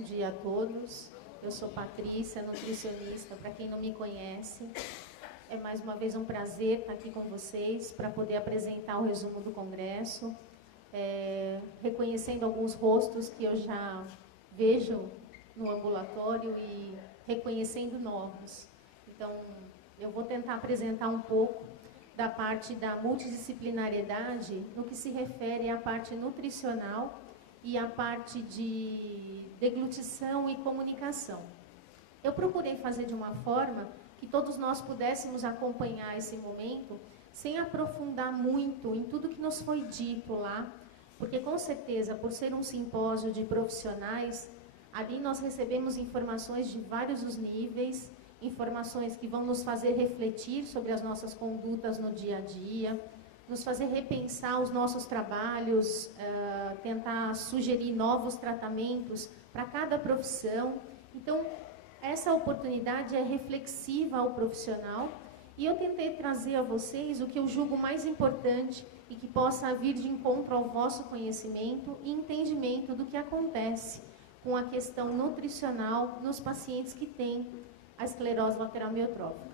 Bom dia a todos. Eu sou Patrícia, nutricionista, para quem não me conhece. É mais uma vez um prazer estar aqui com vocês para poder apresentar o resumo do congresso, reconhecendo alguns rostos que eu já vejo no ambulatório e reconhecendo novos. Então, eu vou tentar apresentar um pouco da parte da multidisciplinariedade no que se refere à parte nutricional e à parte de deglutição e comunicação. Eu procurei fazer de uma forma que todos nós pudéssemos acompanhar esse momento sem aprofundar muito em tudo que nos foi dito lá, porque com certeza, por ser um simpósio de profissionais, ali nós recebemos informações de vários os níveis, informações que vão nos fazer refletir sobre as nossas condutas no dia a dia, nos fazer repensar os nossos trabalhos, tentar sugerir novos tratamentos para cada profissão. Então, essa oportunidade é reflexiva ao profissional e eu tentei trazer a vocês o que eu julgo mais importante e que possa vir de encontro ao vosso conhecimento e entendimento do que acontece com a questão nutricional nos pacientes que têm a esclerose lateral amiotrófica.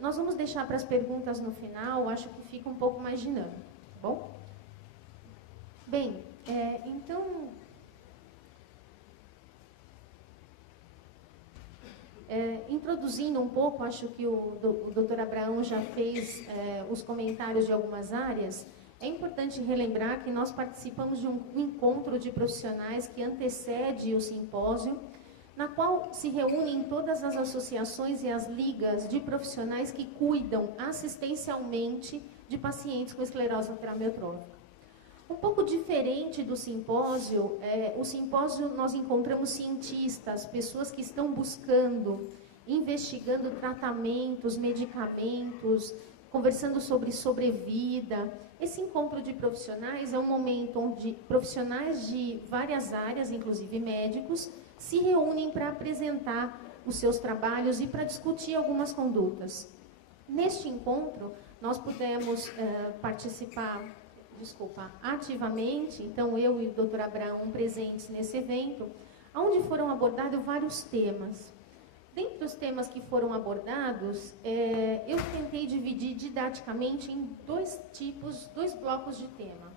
Nós vamos deixar para as perguntas no final, acho que fica um pouco mais dinâmico, tá bom? Bem, então, introduzindo um pouco, acho que o Dr. Abraão já fez os comentários de algumas áreas, é importante relembrar que nós participamos de um encontro de profissionais que antecede o simpósio, na qual se reúnem todas as associações e as ligas de profissionais que cuidam assistencialmente de pacientes com esclerose lateral amiotrófica. Um pouco diferente do simpósio, o simpósio nós encontramos cientistas, pessoas que estão buscando, investigando tratamentos, medicamentos, conversando sobre sobrevida. Esse encontro de profissionais é um momento onde profissionais de várias áreas, inclusive médicos, se reúnem para apresentar os seus trabalhos e para discutir algumas condutas. Neste encontro, nós pudemos participar, ativamente, então eu e o Dr. Abraão presentes nesse evento, onde foram abordados vários temas. Dentre os temas que foram abordados, eu tentei dividir didaticamente em dois blocos de tema.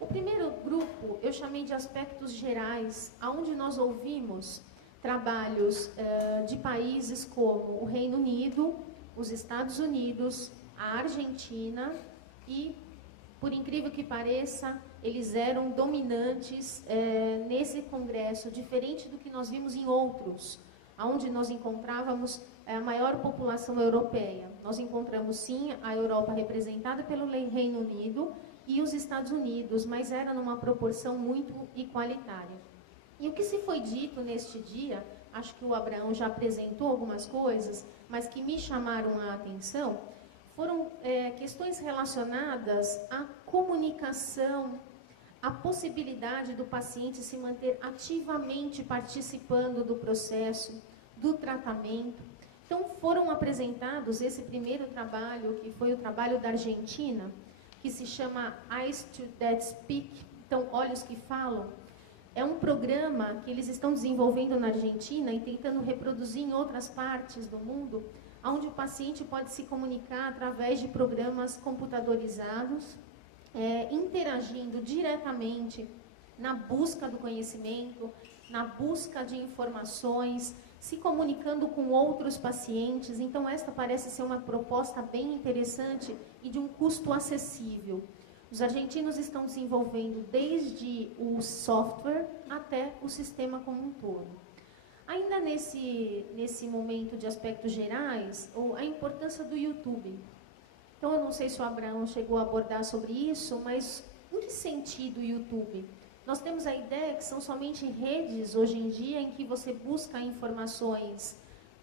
O primeiro grupo eu chamei de aspectos gerais, onde nós ouvimos trabalhos de países como o Reino Unido, os Estados Unidos, a Argentina e, por incrível que pareça, eles eram dominantes nesse congresso, diferente do que nós vimos em outros, onde nós encontrávamos a maior população europeia. Nós encontramos, sim, a Europa representada pelo Reino Unido e os Estados Unidos, mas era numa proporção muito igualitária. E o que se foi dito neste dia, acho que o Abraão já apresentou algumas coisas, mas que me chamaram a atenção, foram questões relacionadas à comunicação, à possibilidade do paciente se manter ativamente participando do processo, do tratamento. Então, foram apresentados esse primeiro trabalho, que foi o trabalho da Argentina, que se chama Eyes That Speak, então, Olhos que Falam. É um programa que eles estão desenvolvendo na Argentina e tentando reproduzir em outras partes do mundo, onde o paciente pode se comunicar através de programas computadorizados, interagindo diretamente na busca do conhecimento, na busca de informações, se comunicando com outros pacientes. Então, esta parece ser uma proposta bem interessante e de um custo acessível. Os argentinos estão desenvolvendo desde o software até o sistema como um todo. Ainda nesse momento de aspectos gerais, a importância do YouTube. Então, eu não sei se o Abraão chegou a abordar sobre isso, mas em que sentido o YouTube? Nós temos a ideia que são somente redes, hoje em dia, em que você busca informações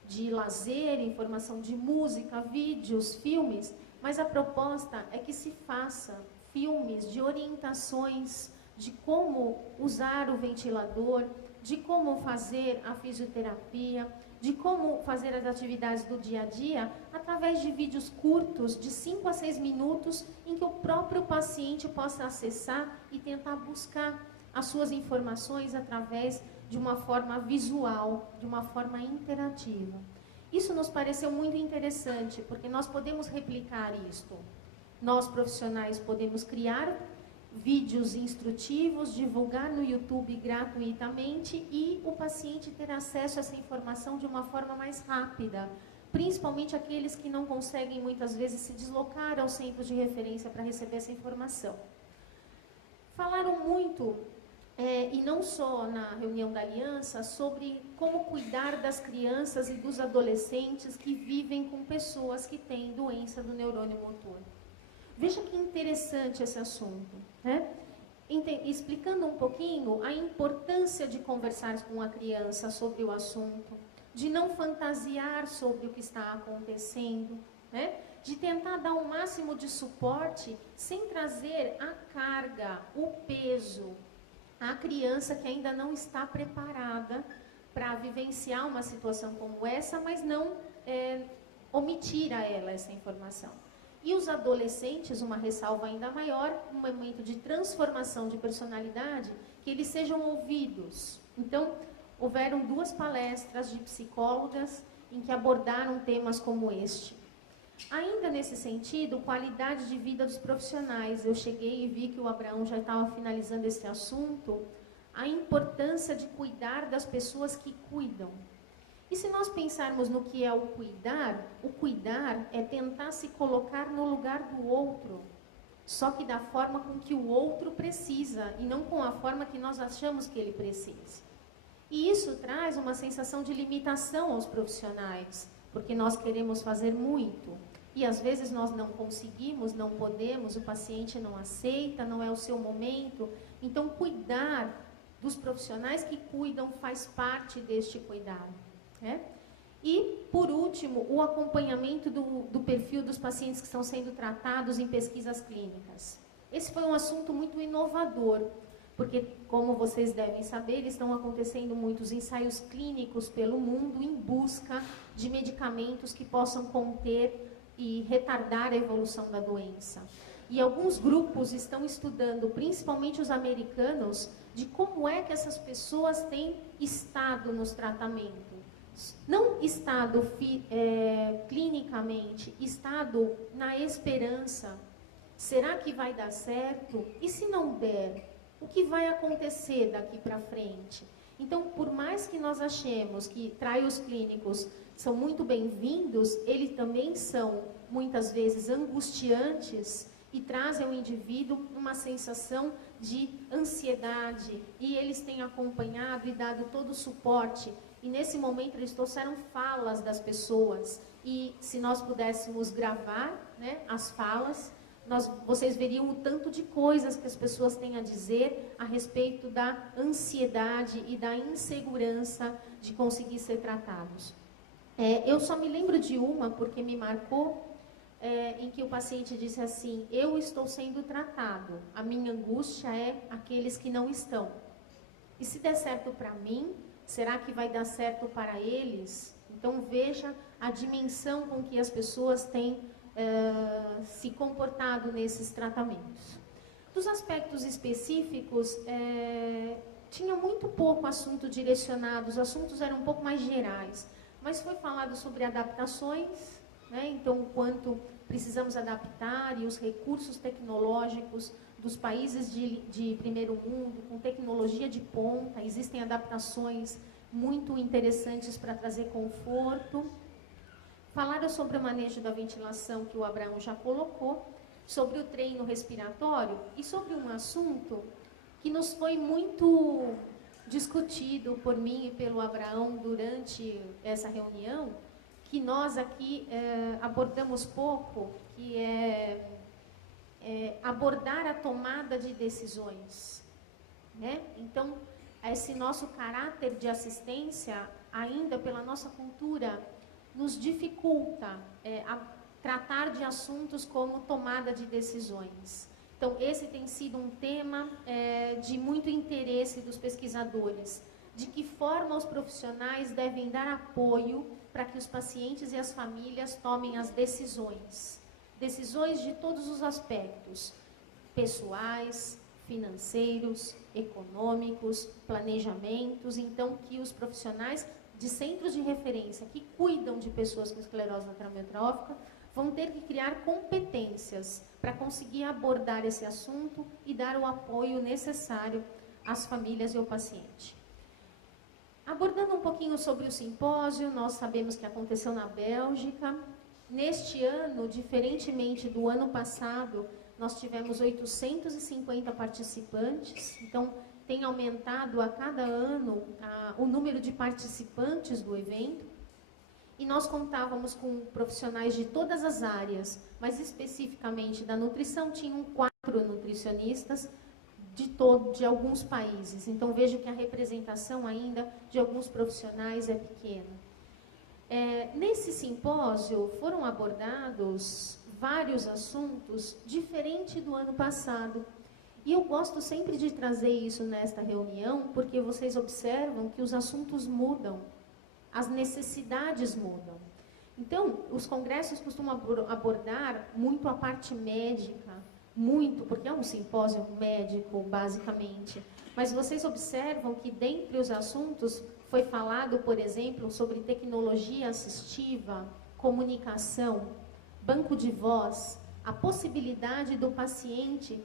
de lazer, informação de música, vídeos, filmes, mas a proposta é que se faça filmes de orientações de como usar o ventilador, de como fazer a fisioterapia, de como fazer as atividades do dia a dia, através de vídeos curtos, de 5 a 6 minutos, em que o próprio paciente possa acessar e tentar buscar as suas informações através de uma forma visual, de uma forma interativa. Isso nos pareceu muito interessante, porque nós podemos replicar isto. Nós, profissionais, podemos criar vídeos instrutivos, divulgar no YouTube gratuitamente e o paciente ter acesso a essa informação de uma forma mais rápida, principalmente aqueles que não conseguem muitas vezes se deslocar ao centro de referência para receber essa informação. Falaram muito, e não só na reunião da Aliança, sobre como cuidar das crianças e dos adolescentes que vivem com pessoas que têm doença do neurônio motor. Veja que interessante esse assunto, né? Explicando um pouquinho a importância de conversar com a criança sobre o assunto, de não fantasiar sobre o que está acontecendo, né? De tentar dar o máximo de suporte sem trazer a carga, o peso, à criança que ainda não está preparada para vivenciar uma situação como essa, mas não omitir a ela essa informação. E os adolescentes, uma ressalva ainda maior, um momento de transformação de personalidade, que eles sejam ouvidos. Então, houveram 2 palestras de psicólogas em que abordaram temas como este. Ainda nesse sentido, qualidade de vida dos profissionais. Eu cheguei e vi que o Abraão já estava finalizando esse assunto, a importância de cuidar das pessoas que cuidam. E se nós pensarmos no que é o cuidar é tentar se colocar no lugar do outro, só que da forma com que o outro precisa, e não com a forma que nós achamos que ele precisa. E isso traz uma sensação de limitação aos profissionais, porque nós queremos fazer muito, e às vezes nós não conseguimos, não podemos, o paciente não aceita, não é o seu momento. Então, cuidar dos profissionais que cuidam faz parte deste cuidado. E, por último, o acompanhamento do perfil dos pacientes que estão sendo tratados em pesquisas clínicas. Esse foi um assunto muito inovador, porque, como vocês devem saber, estão acontecendo muitos ensaios clínicos pelo mundo em busca de medicamentos que possam conter e retardar a evolução da doença. E alguns grupos estão estudando, principalmente os americanos, de como é que essas pessoas têm estado nos tratamentos. Não estado clinicamente, estado na esperança. Será que vai dar certo? E se não der, o que vai acontecer daqui para frente? Então, por mais que nós achemos que trials clínicos são muito bem-vindos, eles também são, muitas vezes, angustiantes e trazem ao indivíduo uma sensação de ansiedade. E eles têm acompanhado e dado todo o suporte. E nesse momento eles trouxeram falas das pessoas. E se nós pudéssemos gravar, né, as falas, vocês veriam o tanto de coisas que as pessoas têm a dizer a respeito da ansiedade e da insegurança de conseguir ser tratados. Eu só me lembro de uma, porque me marcou, em que o paciente disse assim: eu estou sendo tratado, a minha angústia é aqueles que não estão. E se der certo para mim, será que vai dar certo para eles? Então veja a dimensão com que as pessoas têm se comportado nesses tratamentos. Dos aspectos específicos, tinha muito pouco assunto direcionado, os assuntos eram um pouco mais gerais, mas foi falado sobre adaptações, né? Então, o quanto precisamos adaptar e os recursos tecnológicos dos países de primeiro mundo, com tecnologia de ponta, existem adaptações muito interessantes para trazer conforto. Falaram sobre o manejo da ventilação, que o Abraão já colocou, sobre o treino respiratório e sobre um assunto que nos foi muito discutido por mim e pelo Abraão durante essa reunião, que nós aqui abordamos pouco, que é abordar a tomada de decisões, né? Então, esse nosso caráter de assistência, ainda pela nossa cultura, nos dificulta a tratar de assuntos como tomada de decisões. Então, esse tem sido um tema de muito interesse dos pesquisadores. De que forma os profissionais devem dar apoio para que os pacientes e as famílias tomem as decisões. Decisões de todos os aspectos, pessoais, financeiros, econômicos, planejamentos, então que os profissionais de centros de referência que cuidam de pessoas com esclerose lateral amiotrófica vão ter que criar competências para conseguir abordar esse assunto e dar o apoio necessário às famílias e ao paciente. Abordando um pouquinho sobre o simpósio, nós sabemos que aconteceu na Bélgica. Neste ano, diferentemente do ano passado, nós tivemos 850 participantes, então tem aumentado a cada ano o número de participantes do evento. E nós contávamos com profissionais de todas as áreas, mas especificamente da nutrição, tinham 4 nutricionistas de alguns países. Então, vejo que a representação ainda de alguns profissionais é pequena. Nesse simpósio foram abordados vários assuntos diferentes do ano passado. E eu gosto sempre de trazer isso nesta reunião, porque vocês observam que os assuntos mudam, as necessidades mudam. Então, os congressos costumam abordar muito a parte médica, muito, porque é um simpósio médico, basicamente. Mas vocês observam que, dentre os assuntos, foi falado, por exemplo, sobre tecnologia assistiva, comunicação, banco de voz, a possibilidade do paciente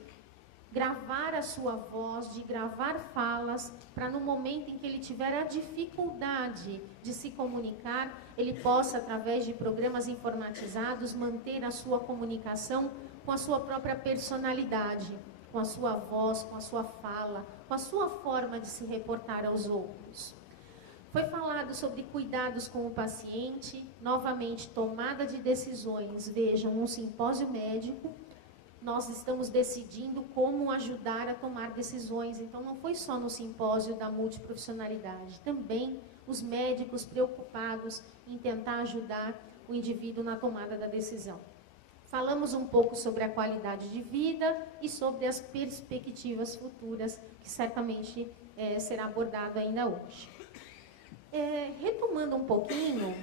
gravar a sua voz, de gravar falas, para no momento em que ele tiver a dificuldade de se comunicar, ele possa, através de programas informatizados, manter a sua comunicação com a sua própria personalidade, com a sua voz, com a sua fala, com a sua forma de se reportar aos outros. Foi falado sobre cuidados com o paciente, novamente tomada de decisões. Vejam, um simpósio médico, nós estamos decidindo como ajudar a tomar decisões. Então, não foi só no simpósio da multiprofissionalidade, também os médicos preocupados em tentar ajudar o indivíduo na tomada da decisão. Falamos um pouco sobre a qualidade de vida e sobre as perspectivas futuras, que certamente será abordado ainda hoje. Retomando um pouquinho,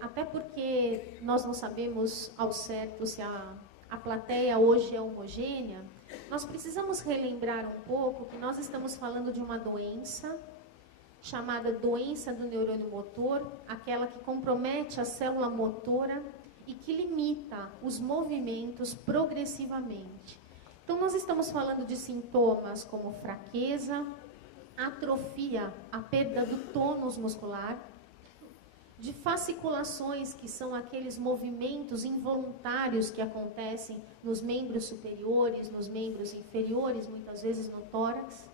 até porque nós não sabemos ao certo se a plateia hoje é homogênea, nós precisamos relembrar um pouco que nós estamos falando de uma doença chamada doença do neurônio motor, aquela que compromete a célula motora e que limita os movimentos progressivamente. Então, nós estamos falando de sintomas como fraqueza, atrofia, a perda do tônus muscular, de fasciculações, que são aqueles movimentos involuntários que acontecem nos membros superiores, nos membros inferiores, muitas vezes no tórax.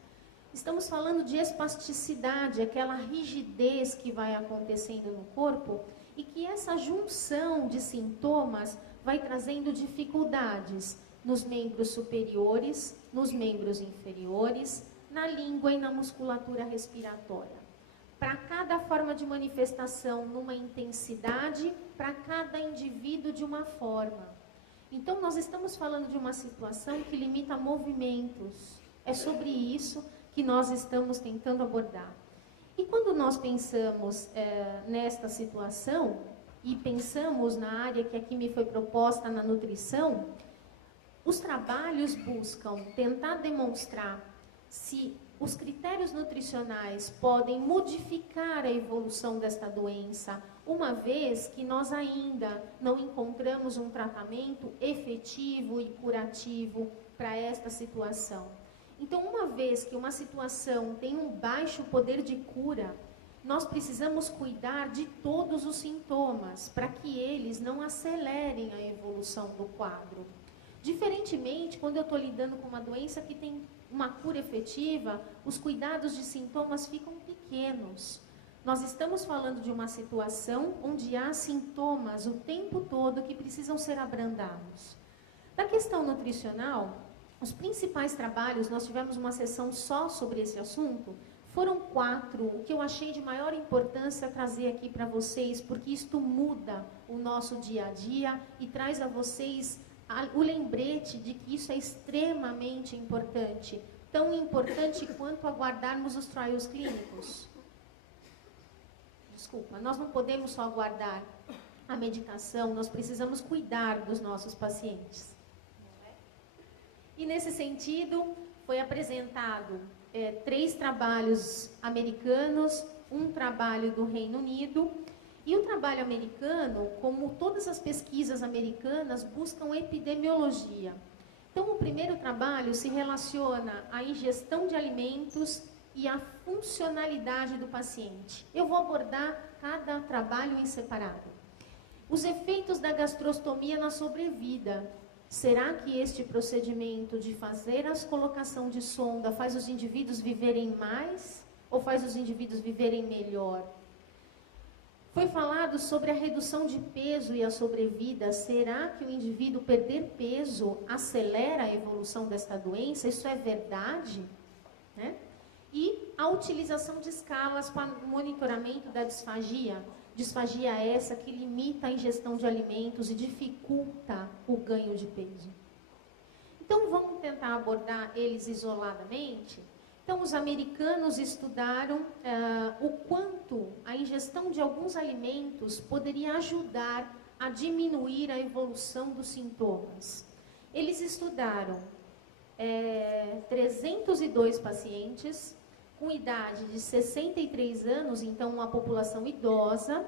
Estamos falando de espasticidade, aquela rigidez que vai acontecendo no corpo e que essa junção de sintomas vai trazendo dificuldades nos membros superiores, nos membros inferiores, na língua e na musculatura respiratória. Para cada forma de manifestação, numa intensidade, para cada indivíduo de uma forma. Então, nós estamos falando de uma situação que limita movimentos. É sobre isso que nós estamos tentando abordar. E quando nós pensamos nesta situação, e pensamos na área que aqui me foi proposta na nutrição, os trabalhos buscam tentar demonstrar se os critérios nutricionais podem modificar a evolução desta doença, uma vez que nós ainda não encontramos um tratamento efetivo e curativo para esta situação. Então, uma vez que uma situação tem um baixo poder de cura, nós precisamos cuidar de todos os sintomas, para que eles não acelerem a evolução do quadro. Diferentemente, quando eu estou lidando com uma doença que tem uma cura efetiva, os cuidados de sintomas ficam pequenos. Nós estamos falando de uma situação onde há sintomas o tempo todo que precisam ser abrandados. Da questão nutricional, os principais trabalhos, nós tivemos uma sessão só sobre esse assunto, foram 4, o que eu achei de maior importância trazer aqui para vocês, porque isto muda o nosso dia a dia e traz a vocês o lembrete de que isso é extremamente importante, tão importante quanto aguardarmos os trials clínicos. Desculpa, nós não podemos só aguardar a medicação, nós precisamos cuidar dos nossos pacientes. E nesse sentido, foi apresentado 3 trabalhos americanos, um trabalho do Reino Unido, e o trabalho americano, como todas as pesquisas americanas, buscam epidemiologia. Então, o primeiro trabalho se relaciona à ingestão de alimentos e à funcionalidade do paciente. Eu vou abordar cada trabalho em separado. Os efeitos da gastrostomia na sobrevida. Será que este procedimento de fazer a colocação de sonda faz os indivíduos viverem mais ou faz os indivíduos viverem melhor? Foi falado sobre a redução de peso e a sobrevida. Será que o indivíduo perder peso acelera a evolução desta doença? Isso é verdade? Né? E a utilização de escalas para o monitoramento da disfagia. Disfagia essa que limita a ingestão de alimentos e dificulta o ganho de peso. Então, vamos tentar abordar eles isoladamente. Então, os americanos estudaram o quanto a ingestão de alguns alimentos poderia ajudar a diminuir a evolução dos sintomas. Eles estudaram 302 pacientes com idade de 63 anos, então uma população idosa,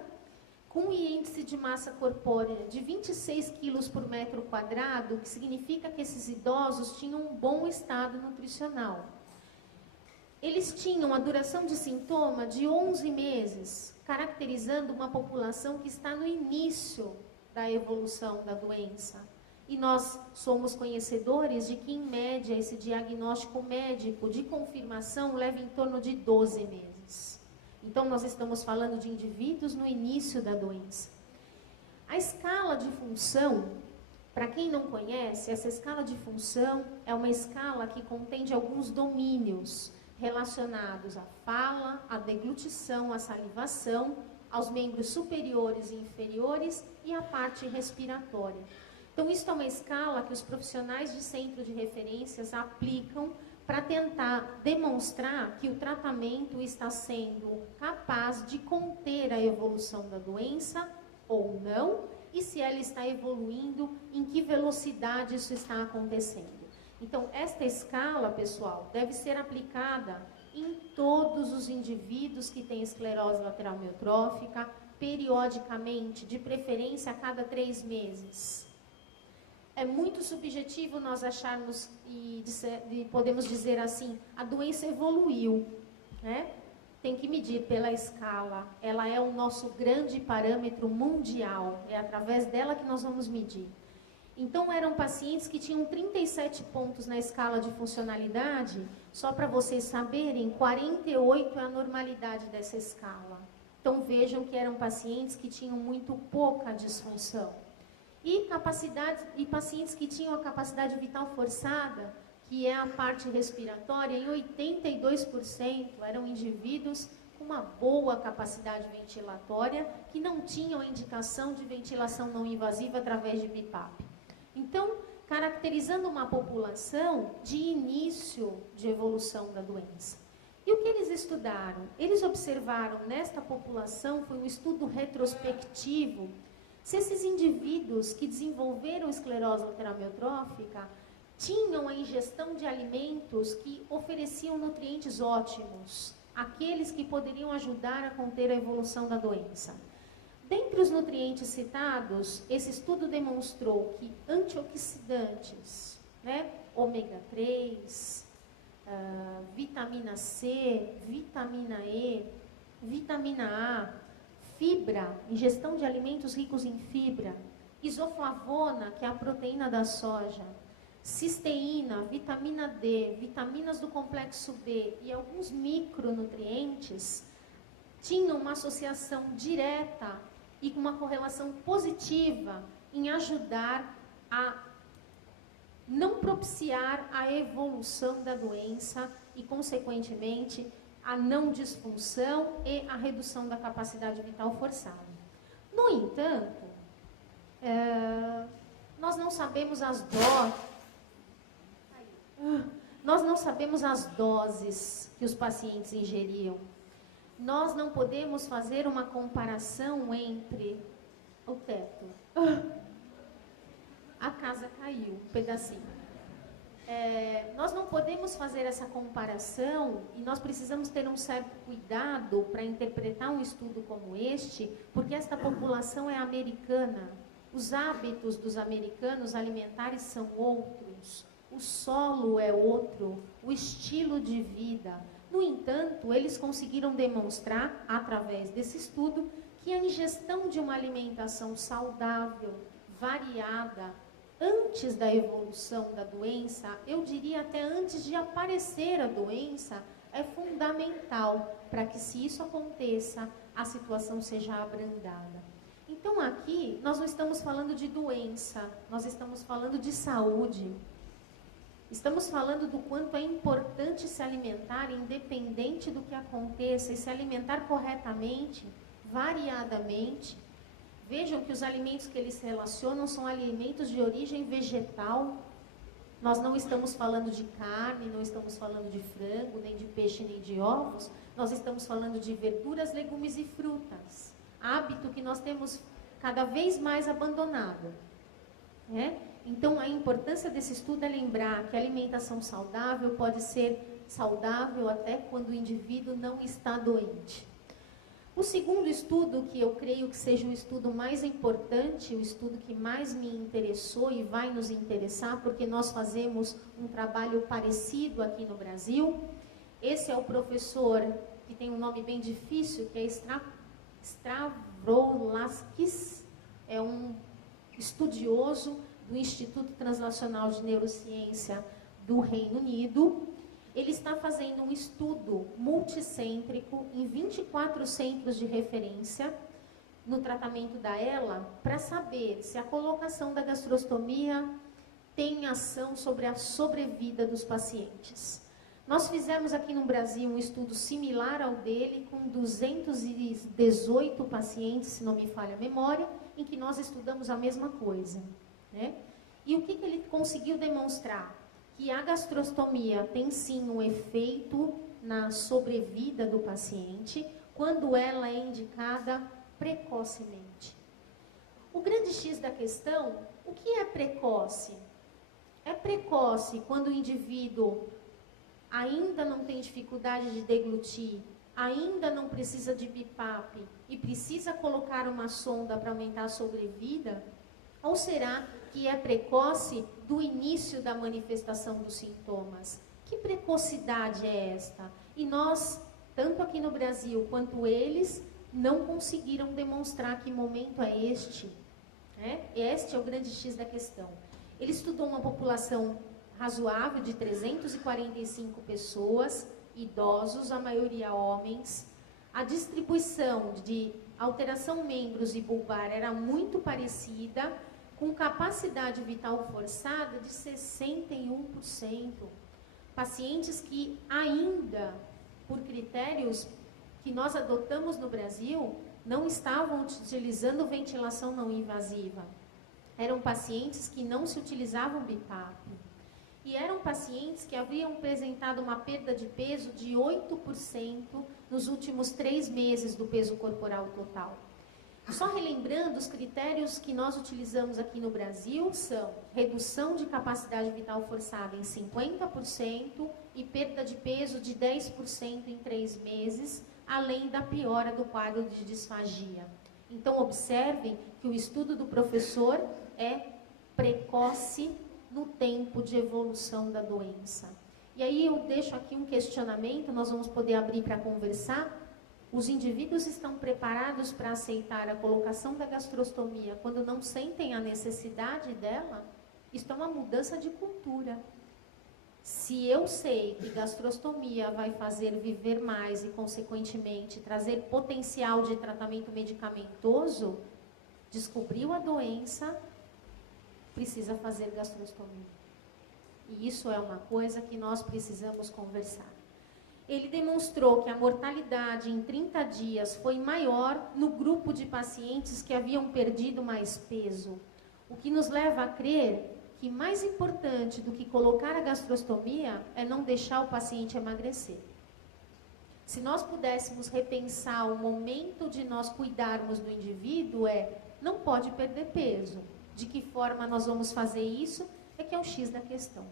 com índice de massa corpórea de 26 quilos por metro quadrado, que significa que esses idosos tinham um bom estado nutricional. Eles tinham a duração de sintoma de 11 meses, caracterizando uma população que está no início da evolução da doença. E nós somos conhecedores de que, em média, esse diagnóstico médico de confirmação leva em torno de 12 meses. Então, nós estamos falando de indivíduos no início da doença. A escala de função, para quem não conhece, essa escala de função é uma escala que contém de alguns domínios relacionados à fala, à deglutição, à salivação, aos membros superiores e inferiores e à parte respiratória. Então, isso é uma escala que os profissionais de centro de referências aplicam para tentar demonstrar que o tratamento está sendo capaz de conter a evolução da doença ou não, e se ela está evoluindo, em que velocidade isso está acontecendo. Então, esta escala, pessoal, deve ser aplicada em todos os indivíduos que têm esclerose lateral amiotrófica, periodicamente, de preferência a cada 3 meses. É muito subjetivo nós acharmos e podemos dizer assim, a doença evoluiu, né? Tem que medir pela escala. Ela é o nosso grande parâmetro mundial. É através dela que nós vamos medir. Então, eram pacientes que tinham 37 pontos na escala de funcionalidade. Só para vocês saberem, 48 é a normalidade dessa escala. Então, vejam que eram pacientes que tinham muito pouca disfunção. E pacientes que tinham a capacidade vital forçada, que é a parte respiratória, em 82% eram indivíduos com uma boa capacidade ventilatória, que não tinham a indicação de ventilação não invasiva através de BiPAP. Então, caracterizando uma população de início de evolução da doença. E o que eles estudaram? Eles observaram nesta população, foi um estudo retrospectivo, se esses indivíduos que desenvolveram esclerose lateral amiotrófica tinham a ingestão de alimentos que ofereciam nutrientes ótimos, aqueles que poderiam ajudar a conter a evolução da doença. Dentre os nutrientes citados, esse estudo demonstrou que antioxidantes, né, ômega 3, vitamina C, vitamina E, vitamina A, fibra, ingestão de alimentos ricos em fibra, isoflavona, que é a proteína da soja, cisteína, vitamina D, vitaminas do complexo B e alguns micronutrientes tinham uma associação direta e com uma correlação positiva em ajudar a não propiciar a evolução da doença e, consequentemente, a não disfunção e a redução da capacidade vital forçada. No entanto, nós não sabemos as doses que os pacientes ingeriam. Nós não podemos fazer uma comparação entre o teto. A casa caiu, um pedacinho. nós não podemos fazer essa comparação e nós precisamos ter um certo cuidado para interpretar um estudo como este, porque esta população é americana. Os hábitos dos americanos alimentares são outros, o solo é outro, o estilo de vida. No entanto, eles conseguiram demonstrar, através desse estudo, que a ingestão de uma alimentação saudável, variada, antes da evolução da doença, eu diria até antes de aparecer a doença, é fundamental para que, se isso aconteça, a situação seja abrandada. Então, aqui, nós não estamos falando de doença, nós estamos falando de saúde. Estamos falando do quanto é importante se alimentar, independente do que aconteça, e se alimentar corretamente, variadamente. Vejam que os alimentos que eles relacionam são alimentos de origem vegetal. Nós não estamos falando de carne, não estamos falando de frango, nem de peixe, nem de ovos. Nós estamos falando de verduras, legumes e frutas. Hábito que nós temos cada vez mais abandonado. Então, a importância desse estudo é lembrar que a alimentação saudável pode ser saudável até quando o indivíduo não está doente. O segundo estudo, que eu creio que seja o estudo mais importante, o estudo que mais me interessou e vai nos interessar, porque nós fazemos um trabalho parecido aqui no Brasil. Esse é o professor, que tem um nome bem difícil, que é Stavroulakis, é um estudioso do Instituto Translacional de Neurociência do Reino Unido. Ele está fazendo um estudo multicêntrico em 24 centros de referência no tratamento da ELA, para saber se a colocação da gastrostomia tem ação sobre a sobrevida dos pacientes. Nós fizemos aqui no Brasil um estudo similar ao dele, com 218 pacientes, se não me falha a memória, em que nós estudamos a mesma coisa. E o que ele conseguiu demonstrar? Que a gastrostomia tem sim um efeito na sobrevida do paciente, quando ela é indicada precocemente. O grande X da questão, o que é precoce? É precoce quando o indivíduo ainda não tem dificuldade de deglutir, ainda não precisa de BIPAP e precisa colocar uma sonda para aumentar a sobrevida? Ou será que é precoce do início da manifestação dos sintomas? Que precocidade é esta? E nós, tanto aqui no Brasil quanto eles, não conseguiram demonstrar que momento é este. Este é o grande X da questão. Ele estudou uma população razoável de 345 pessoas, idosos, a maioria homens. A distribuição de alteração membros e bulbar era muito parecida, com capacidade vital forçada de 61%. Pacientes que ainda, por critérios que nós adotamos no Brasil, não estavam utilizando ventilação não invasiva. Eram pacientes que não se utilizavam BIPAP. E eram pacientes que haviam apresentado uma perda de peso de 8% nos últimos 3 meses do peso corporal total. Só relembrando, os critérios que nós utilizamos aqui no Brasil são redução de capacidade vital forçada em 50% e perda de peso de 10% em 3 meses, além da piora do quadro de disfagia. Então, observem que o estudo do professor é precoce no tempo de evolução da doença. E aí eu deixo aqui um questionamento, nós vamos poder abrir para conversar. Os indivíduos estão preparados para aceitar a colocação da gastrostomia quando não sentem a necessidade dela? Isso é uma mudança de cultura. Se eu sei que gastrostomia vai fazer viver mais e, consequentemente, trazer potencial de tratamento medicamentoso, descobriu a doença, precisa fazer gastrostomia. E isso é uma coisa que nós precisamos conversar. Ele demonstrou que a mortalidade em 30 dias foi maior no grupo de pacientes que haviam perdido mais peso, o que nos leva a crer que mais importante do que colocar a gastrostomia é não deixar o paciente emagrecer. Se nós pudéssemos repensar o momento de nós cuidarmos do indivíduo, não pode perder peso. De que forma nós vamos fazer isso? É que é o X da questão.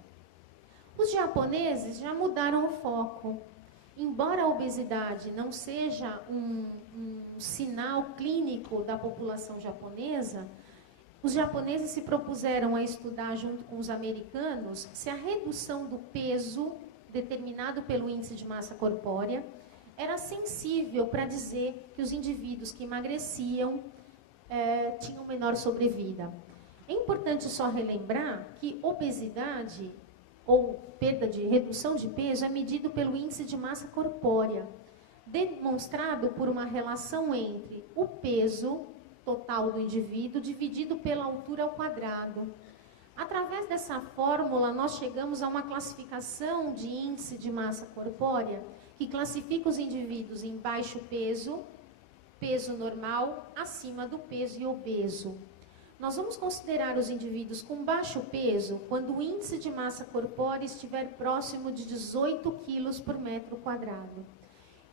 Os japoneses já mudaram o foco. Embora a obesidade não seja um sinal clínico da população japonesa, os japoneses se propuseram a estudar, junto com os americanos, se a redução do peso determinado pelo índice de massa corpórea era sensível para dizer que os indivíduos que emagreciam tinham menor sobrevida. É importante só relembrar que obesidade ou perda de redução de peso é medido pelo índice de massa corpórea, demonstrado por uma relação entre o peso total do indivíduo dividido pela altura ao quadrado. Através dessa fórmula, nós chegamos a uma classificação de índice de massa corpórea que classifica os indivíduos em baixo peso, peso normal, acima do peso e obeso. Nós vamos considerar os indivíduos com baixo peso quando o índice de massa corpórea estiver próximo de 18 quilos por metro quadrado.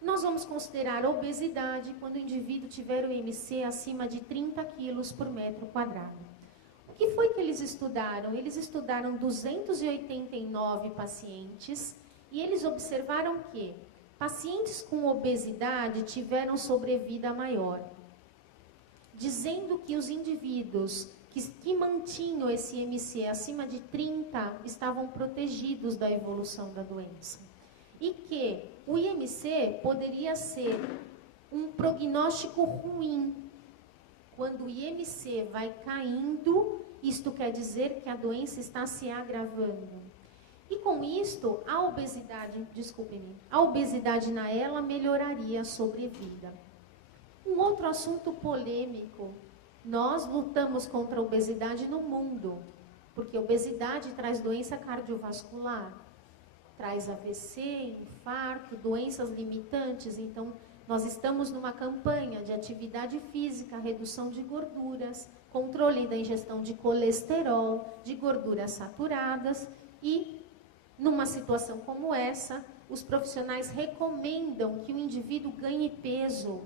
Nós vamos considerar a obesidade quando o indivíduo tiver o IMC acima de 30 quilos por metro quadrado. O que foi que eles estudaram? Eles estudaram 289 pacientes e eles observaram que pacientes com obesidade tiveram sobrevida maior, dizendo que os indivíduos que mantinham esse IMC acima de 30 estavam protegidos da evolução da doença. E que o IMC poderia ser um prognóstico ruim. Quando o IMC vai caindo, isto quer dizer que a doença está se agravando. E com isto, a obesidade na ela melhoraria a sobrevida. Um outro assunto polêmico, nós lutamos contra a obesidade no mundo, porque a obesidade traz doença cardiovascular, traz AVC, infarto, doenças limitantes. Então, nós estamos numa campanha de atividade física, redução de gorduras, controle da ingestão de colesterol, de gorduras saturadas e, numa situação como essa, os profissionais recomendam que o indivíduo ganhe peso.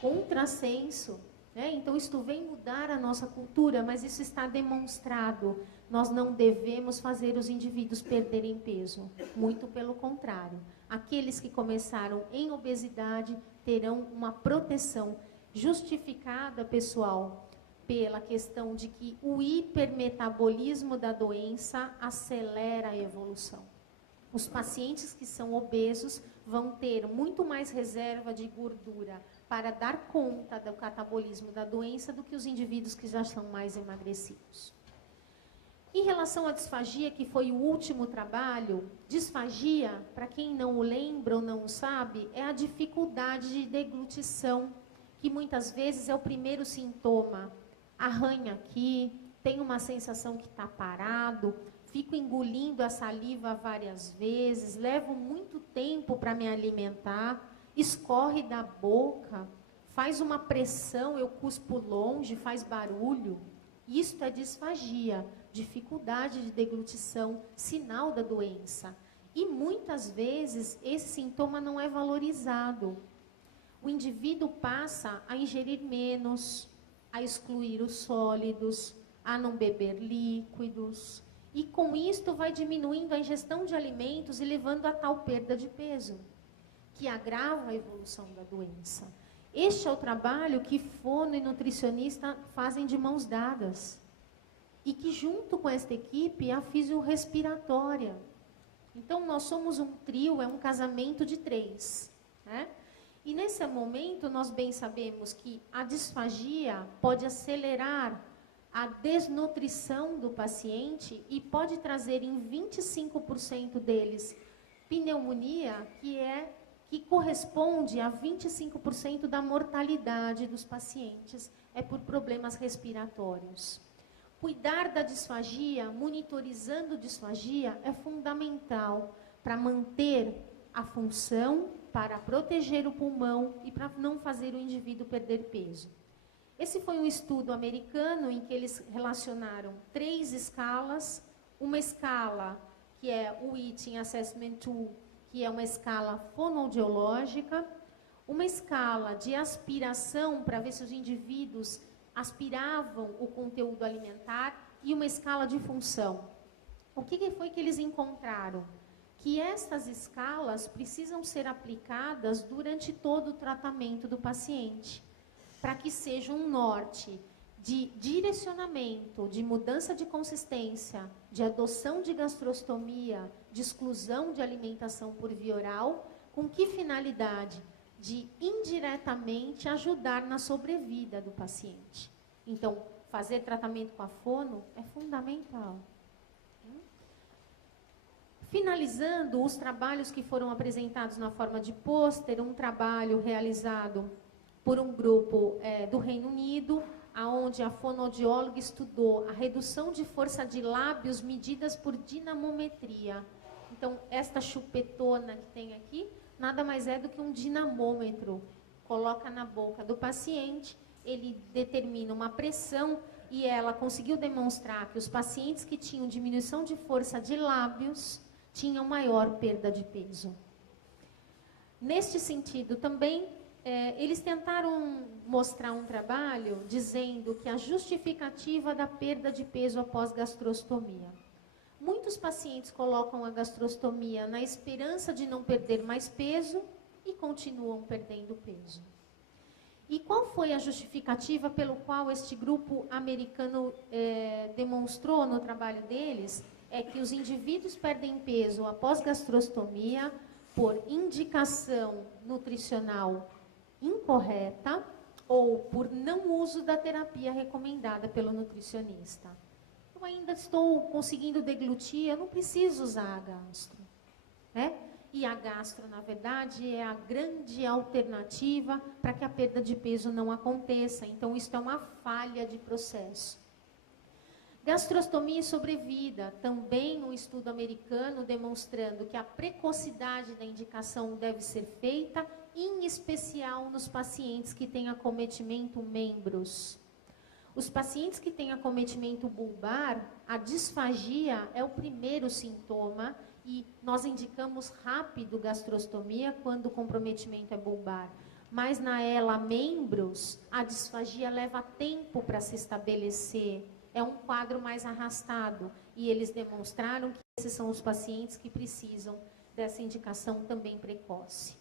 Contrassenso, né? Então, isto vem mudar a nossa cultura, mas isso está demonstrado. Nós não devemos fazer os indivíduos perderem peso, muito pelo contrário. Aqueles que começaram em obesidade terão uma proteção justificada, pessoal, pela questão de que o hipermetabolismo da doença acelera a evolução. Os pacientes que são obesos vão ter muito mais reserva de gordura para dar conta do catabolismo da doença do que os indivíduos que já são mais emagrecidos. Em relação à disfagia, que foi o último trabalho, disfagia, para quem não o lembra ou não o sabe, é a dificuldade de deglutição, que muitas vezes é o primeiro sintoma. Arranha aqui, tem uma sensação que está parado, fico engolindo a saliva várias vezes, levo muito tempo para me alimentar, escorre da boca, faz uma pressão, eu cuspo longe, faz barulho. Isto é disfagia, dificuldade de deglutição, sinal da doença. E muitas vezes esse sintoma não é valorizado. O indivíduo passa a ingerir menos, a excluir os sólidos, a não beber líquidos. E com isto vai diminuindo a ingestão de alimentos e levando a tal perda de peso, que agrava a evolução da doença. Este é o trabalho que fono e nutricionista fazem de mãos dadas. E que junto com esta equipe, a fisiorrespiratória. Então, nós somos um trio, é um casamento de 3. Né? E nesse momento, nós bem sabemos que a disfagia pode acelerar a desnutrição do paciente e pode trazer em 25% deles pneumonia, que corresponde a 25% da mortalidade dos pacientes, é por problemas respiratórios. Cuidar da disfagia, monitorizando disfagia, é fundamental para manter a função, para proteger o pulmão e para não fazer o indivíduo perder peso. Esse foi um estudo americano em que eles relacionaram 3 escalas, uma escala que é o Eating Assessment Tool, que é uma escala fonoaudiológica, uma escala de aspiração para ver se os indivíduos aspiravam o conteúdo alimentar e uma escala de função. O que foi que eles encontraram? Que essas escalas precisam ser aplicadas durante todo o tratamento do paciente, para que seja um norte de direcionamento, de mudança de consistência, de adoção de gastrostomia, de exclusão de alimentação por via oral, com que finalidade? De indiretamente ajudar na sobrevida do paciente. Então, fazer tratamento com a fono é fundamental. Finalizando os trabalhos que foram apresentados na forma de pôster, um trabalho realizado por um grupo do Reino Unido, onde a fonoaudióloga estudou a redução de força de lábios medidas por dinamometria. Então, esta chupetona que tem aqui, nada mais é do que um dinamômetro. Coloca na boca do paciente, ele determina uma pressão e ela conseguiu demonstrar que os pacientes que tinham diminuição de força de lábios tinham maior perda de peso. Neste sentido também, eles tentaram mostrar um trabalho dizendo que a justificativa da perda de peso após gastrostomia. Muitos pacientes colocam a gastrostomia na esperança de não perder mais peso e continuam perdendo peso. E qual foi a justificativa pelo qual este grupo americano demonstrou no trabalho deles? É que os indivíduos perdem peso após gastrostomia por indicação nutricional incorreta ou por não uso da terapia recomendada pelo nutricionista. Eu ainda estou conseguindo deglutir, eu não preciso usar a gastro, né? E a gastro, na verdade, é a grande alternativa para que a perda de peso não aconteça. Então, isso é uma falha de processo. Gastrostomia e sobrevida, também um estudo americano demonstrando que a precocidade da indicação deve ser feita, em especial nos pacientes que têm acometimento membros. Os pacientes que têm acometimento bulbar, a disfagia é o primeiro sintoma e nós indicamos rápido gastrostomia quando o comprometimento é bulbar. Mas na ela membros, a disfagia leva tempo para se estabelecer. É um quadro mais arrastado e eles demonstraram que esses são os pacientes que precisam dessa indicação também precoce.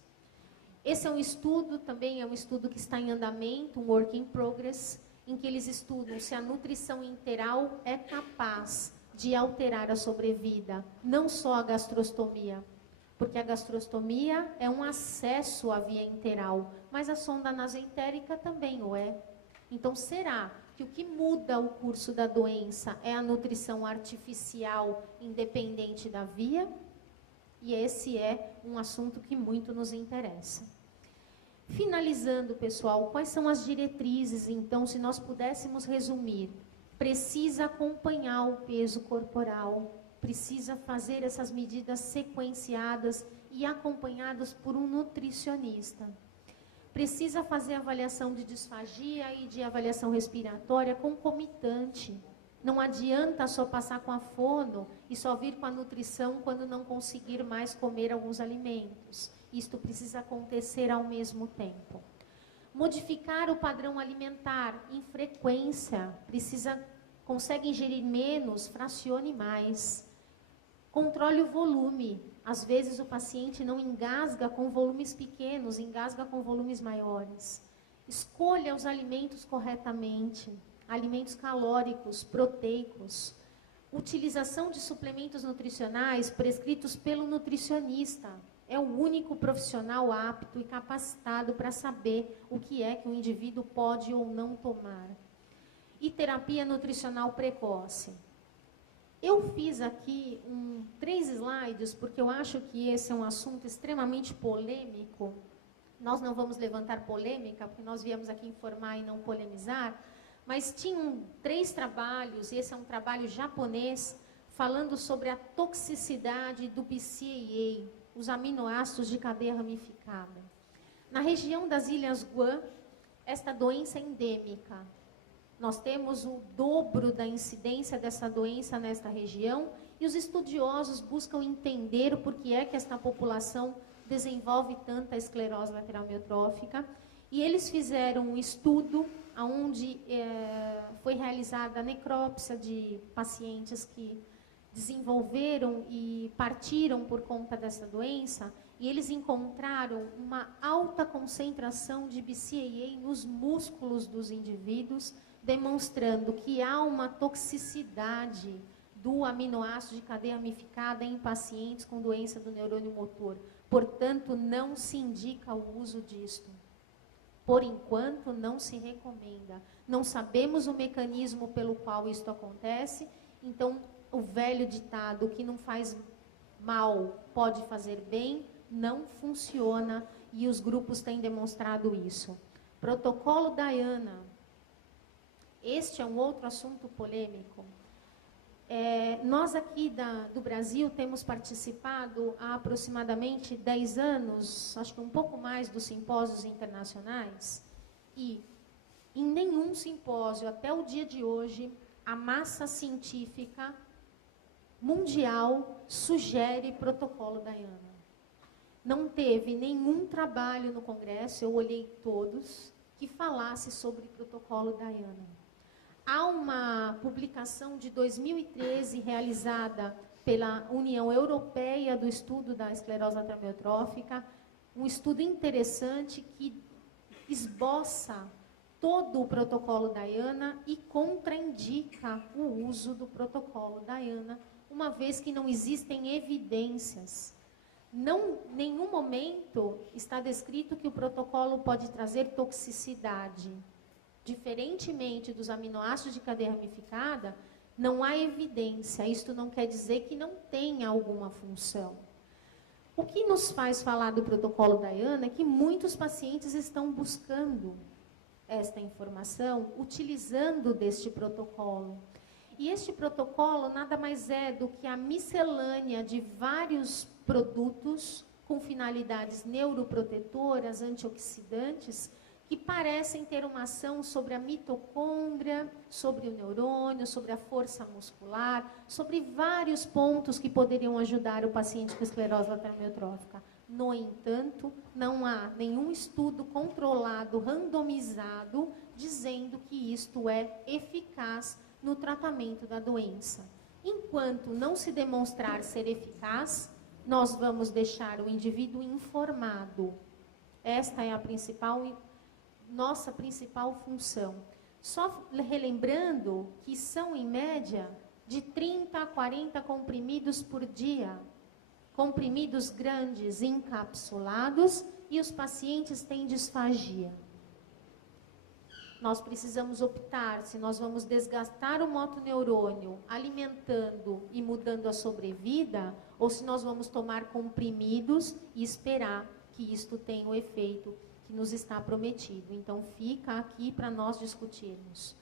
Esse é um estudo, também é um estudo que está em andamento, um work in progress, em que eles estudam se a nutrição enteral é capaz de alterar a sobrevida, não só a gastrostomia, porque a gastrostomia é um acesso à via enteral, mas a sonda nasoentérica também o é. Então, será que o que muda o curso da doença é a nutrição artificial independente da via? E esse é um assunto que muito nos interessa. Finalizando, pessoal, quais são as diretrizes, então, se nós pudéssemos resumir? Precisa acompanhar o peso corporal, precisa fazer essas medidas sequenciadas e acompanhadas por um nutricionista. Precisa fazer avaliação de disfagia e de avaliação respiratória concomitante. Não adianta só passar com a fono e só vir com a nutrição quando não conseguir mais comer alguns alimentos. Isto precisa acontecer ao mesmo tempo. Modificar o padrão alimentar em frequência. Consegue ingerir menos, fracione mais. Controle o volume. Às vezes o paciente não engasga com volumes pequenos, engasga com volumes maiores. Escolha os alimentos corretamente. Alimentos calóricos, proteicos. Utilização de suplementos nutricionais prescritos pelo nutricionista. É o único profissional apto e capacitado para saber o que é que o indivíduo pode ou não tomar. E terapia nutricional precoce. Eu fiz aqui 3 slides, porque eu acho que esse é um assunto extremamente polêmico. Nós não vamos levantar polêmica, porque nós viemos aqui informar e não polemizar, mas tinham 3 trabalhos, e esse é um trabalho japonês, falando sobre a toxicidade do BCAA, os aminoácidos de cadeia ramificada. Na região das Ilhas Guam, esta doença é endêmica. Nós temos o dobro da incidência dessa doença nesta região e os estudiosos buscam entender o porquê é que esta população desenvolve tanta esclerose lateral amiotrófica. E eles fizeram um estudo onde foi realizada a necrópsia de pacientes desenvolveram e partiram por conta dessa doença, e eles encontraram uma alta concentração de BCAA nos músculos dos indivíduos, demonstrando que há uma toxicidade do aminoácido de cadeia ramificada em pacientes com doença do neurônio motor. Portanto, não se indica o uso disto. Por enquanto, não se recomenda. Não sabemos o mecanismo pelo qual isto acontece, então, o velho ditado, que não faz mal, pode fazer bem, não funciona, e os grupos têm demonstrado isso. Protocolo Diana. Este é um outro assunto polêmico. Nós aqui do Brasil temos participado há aproximadamente 10 anos, acho que um pouco mais, dos simpósios internacionais, e em nenhum simpósio até o dia de hoje a massa científica mundial sugere protocolo Diana. Não teve nenhum trabalho no Congresso, eu olhei todos, que falasse sobre protocolo Diana. Há uma publicação de 2013 realizada pela União Europeia do Estudo da Esclerose Lateral Amiotrófica, um estudo interessante que esboça todo o protocolo Diana e contraindica o uso do protocolo Diana, uma vez que não existem evidências. Em nenhum momento está descrito que o protocolo pode trazer toxicidade. Diferentemente dos aminoácidos de cadeia ramificada, não há evidência. Isto não quer dizer que não tenha alguma função. O que nos faz falar do protocolo Diana é que muitos pacientes estão buscando esta informação, utilizando deste protocolo. E este protocolo nada mais é do que a miscelânea de vários produtos com finalidades neuroprotetoras, antioxidantes, que parecem ter uma ação sobre a mitocôndria, sobre o neurônio, sobre a força muscular, sobre vários pontos que poderiam ajudar o paciente com esclerose lateral amiotrófica. No entanto, não há nenhum estudo controlado, randomizado, dizendo que isto é eficaz no tratamento da doença. Enquanto não se demonstrar ser eficaz, nós vamos deixar o indivíduo informado. Esta é a nossa principal função. Só relembrando que são, em média, de 30 a 40 comprimidos por dia. Comprimidos grandes, encapsulados, e os pacientes têm disfagia. Nós precisamos optar se nós vamos desgastar o motoneurônio alimentando e mudando a sobrevida, ou se nós vamos tomar comprimidos e esperar que isto tenha o efeito que nos está prometido. Então, fica aqui para nós discutirmos.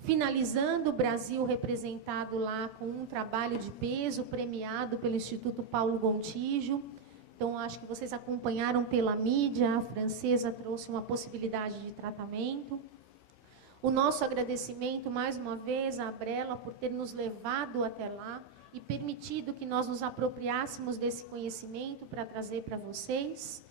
Finalizando, o Brasil representado lá com um trabalho de peso premiado pelo Instituto Paulo Gontijo. Então, acho que vocês acompanharam pela mídia, a francesa trouxe uma possibilidade de tratamento. O nosso agradecimento, mais uma vez, à Abrela por ter nos levado até lá e permitido que nós nos apropriássemos desse conhecimento para trazer para vocês.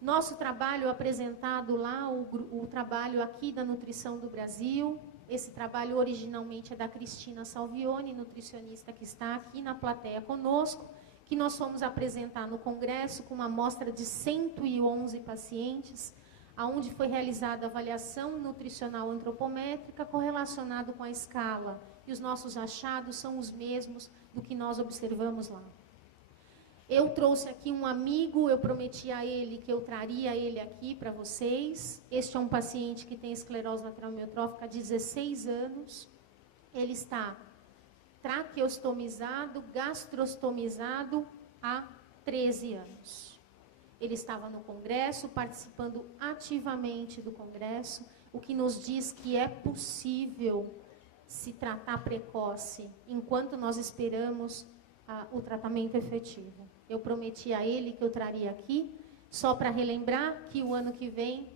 Nosso trabalho apresentado lá, o trabalho aqui da Nutrição do Brasil. Esse trabalho originalmente é da Cristina Salvione, nutricionista que está aqui na plateia conosco, que nós fomos apresentar no congresso com uma amostra de 111 pacientes, onde foi realizada a avaliação nutricional antropométrica correlacionado com a escala. E os nossos achados são os mesmos do que nós observamos lá. Eu trouxe aqui um amigo, eu prometi a ele que eu traria ele aqui para vocês. Este é um paciente que tem esclerose lateral amiotrófica há 16 anos. Ele está traqueostomizado, gastrostomizado há 13 anos. Ele estava no congresso, participando ativamente do congresso, o que nos diz que é possível se tratar precoce, enquanto nós esperamos o tratamento efetivo. Eu prometi a ele que eu traria aqui, só para relembrar que o ano que vem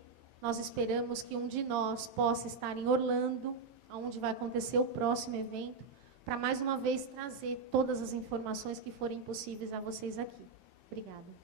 nós esperamos que um de nós possa estar em Orlando, onde vai acontecer o próximo evento, para mais uma vez trazer todas as informações que forem possíveis a vocês aqui. Obrigada.